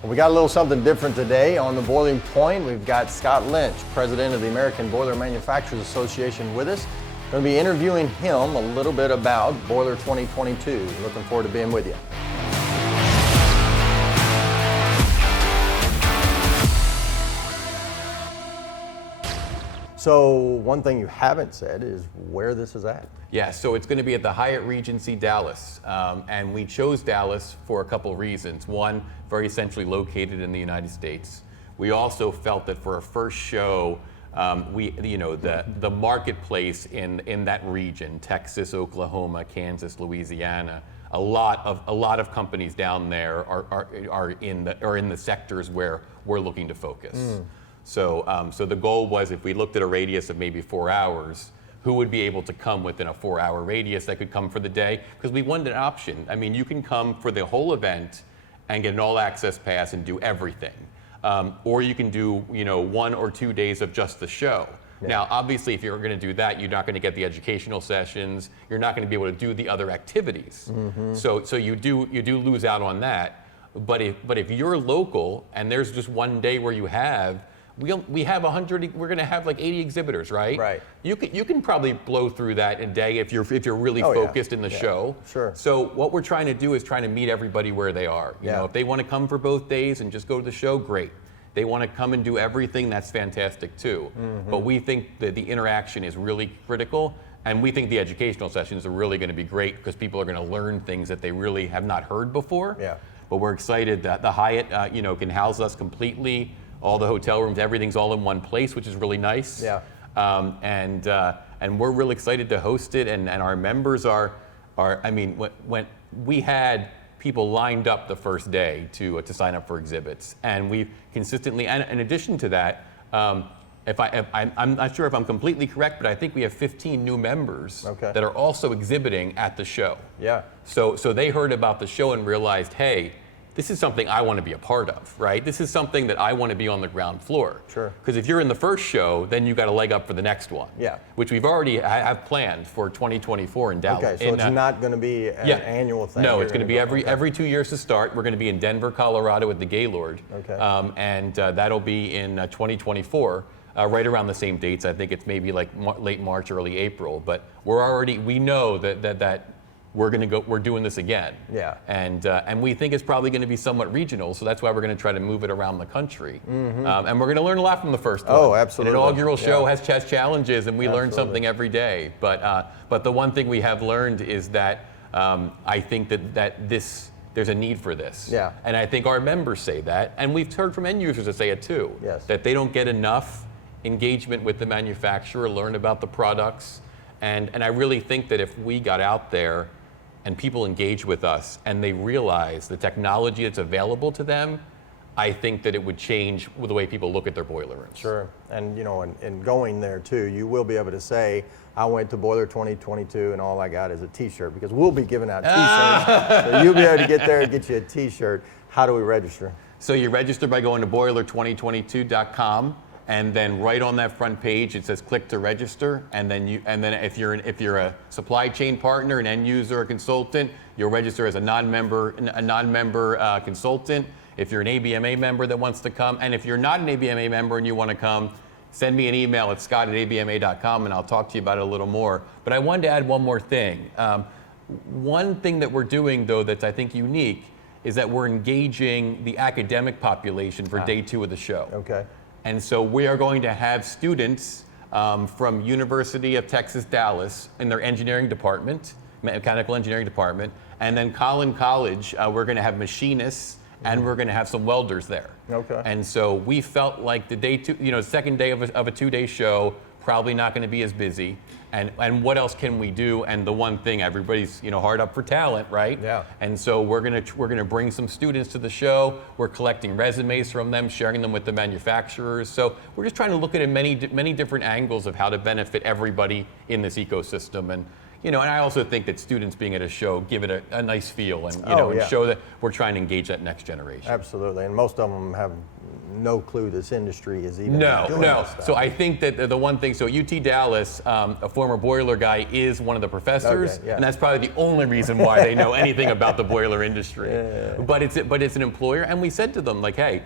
Well, we got a little something different today on the Boiling Point. We've got Scott Lynch, president of the American Boiler Manufacturers Association, with us. Going to be interviewing him a little bit about Boiler 2022. Looking forward to being with you. So one thing you haven't said is where this is at. Yeah, so it's going to be at the Hyatt Regency Dallas, and we chose Dallas for a couple reasons. One, very centrally located in the United States. We also felt that for a first show, the marketplace in that region, Texas, Oklahoma, Kansas, Louisiana, a lot of companies down there are in the sectors where we're looking to focus. So the goal was, if we looked at a radius of maybe 4 hours, who would be able to come within a 4-hour radius that could come for the day? Because we wanted an option. I mean, you can come for the whole event and get an all-access pass and do everything. Or you can do 1 or 2 days of just the show. Yeah. Now, obviously, if you're going to do that, you're not going to get the educational sessions. You're not going to be able to do the other activities. Mm-hmm. So you do lose out on that. But if you're local and there's just one day where you have, we have 100. We're going to have like 80 exhibitors, right? Right. You can probably blow through that in a day if you're really focused in the show. Sure. So what we're trying to do is trying to meet everybody where they are. You know, if they want to come for both days and just go to the show, great. They want to come and do everything, that's fantastic too. Mm-hmm. But we think that the interaction is really critical, and we think the educational sessions are really going to be great because people are going to learn things that they really have not heard before. Yeah. But we're excited that the Hyatt, can house us completely. All the hotel rooms, everything's all in one place, which is really nice. Yeah. And we're really excited to host it, and our members are. I mean, when we had people lined up the first day to sign up for exhibits, and we've consistently, and in addition to that, I'm not sure if I'm completely correct, but I think we have 15 new members that are also exhibiting at the show. Yeah. So they heard about the show and realized, hey, this is something I want to be a part of, right? This is something that I want to be on the ground floor. Sure. Because if you're in the first show, then you got a leg up for the next one. Yeah. Which we've already have planned for 2024, in Dallas. Okay, so it's not going to be an annual thing. No, it's going to be every 2 years to start. We're going to be in Denver, Colorado at the Gaylord. Okay. And that'll be in 2024. Right around the same dates. I think it's maybe like late March, early April. But we know that we're doing this again. Yeah. And we think it's probably going to be somewhat regional, so that's why we're going to try to move it around the country. Mm-hmm. And we're going to learn a lot from the first one. Oh, absolutely. An inaugural show has challenges, and we learn something every day. But the one thing we have learned is that I think that there's a need for this. Yeah. And I think our members say that, and we've heard from end users that say it too. Yes. That they don't get enough engagement with the manufacturer, learn about the products, and I really think that if we got out there and people engage with us and they realize the technology that's available to them, I think that it would change the way people look at their boiler rooms. Sure, and and going there too, you will be able to say, I went to Boiler 2022 and all I got is a t-shirt, because we'll be giving out t-shirts. So you'll be able to get there and get you a t-shirt. How do we register? So you register by going to boiler2022.com. And then right on that front page, it says click to register. And then if you're a supply chain partner, an end user, a consultant, you'll register as a non-member consultant. If you're an ABMA member that wants to come, and if you're not an ABMA member and you want to come, send me an email at scott@abma.com and I'll talk to you about it a little more. But I wanted to add one more thing. One thing that we're doing, though, that's I think unique, is that we're engaging the academic population for day 2 of the show. Okay. And so we are going to have students from University of Texas, Dallas in their engineering department, mechanical engineering department, and then Collin College, we're going to have machinists and we're going to have some welders there. Okay. And so we felt like the day 2, second day of a 2-day show, probably not going to be as busy. And what else can we do? And the one thing, everybody's hard up for talent, right? Yeah. And so we're gonna bring some students to the show. We're collecting resumes from them, sharing them with the manufacturers. So we're just trying to look at many different angles of how to benefit everybody in this ecosystem. And and I also think that students being at a show give it a nice feel, and yeah. and show that we're trying to engage that next generation. Absolutely, and most of them have no clue this industry is even doing No. this stuff. So I think that the one thing, so UT Dallas, a former boiler guy is one of the professors, Okay, yeah. and that's probably the only reason why they know anything about the boiler industry. Yeah. But it's an employer, and we said to them, like, hey,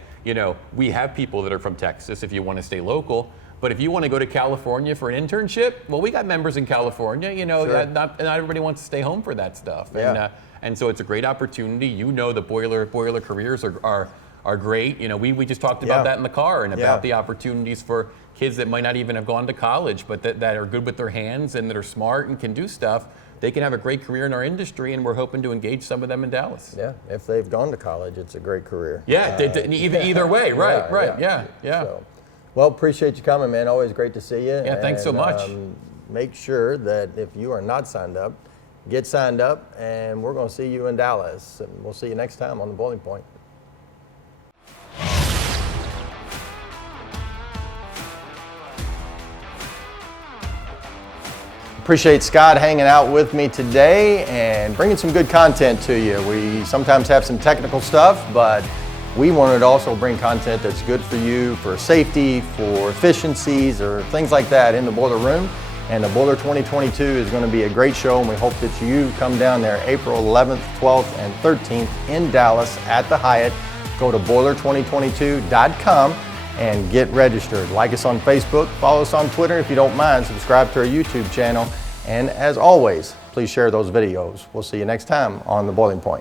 we have people that are from Texas if you want to stay local. But if you want to go to California for an internship, well, we got members in California. Sure. Not everybody wants to stay home for that stuff. Yeah. And so it's a great opportunity. The boiler careers are great. We just talked about Yeah. that in the car, and Yeah. about the opportunities for kids that might not even have gone to college, but that are good with their hands and that are smart and can do stuff. They can have a great career in our industry, and we're hoping to engage some of them in Dallas. Yeah, if they've gone to college, it's a great career. Yeah, either way, right, yeah. So, well, appreciate you coming, man. Always great to see you. Yeah, thanks so much. Make sure that if you are not signed up, get signed up, and we're going to see you in Dallas. And we'll see you next time on The Boiling Point. Appreciate Scott hanging out with me today and bringing some good content to you. We sometimes have some technical stuff, but we wanted to also bring content that's good for you, for safety, for efficiencies, or things like that in the boiler room. And the Boiler 2022 is going to be a great show, and we hope that you come down there April 11th, 12th, and 13th in Dallas at the Hyatt. Go to boiler2022.com and get registered. Like us on Facebook, follow us on Twitter. If you don't mind, subscribe to our YouTube channel. And as always, please share those videos. We'll see you next time on The Boiling Point.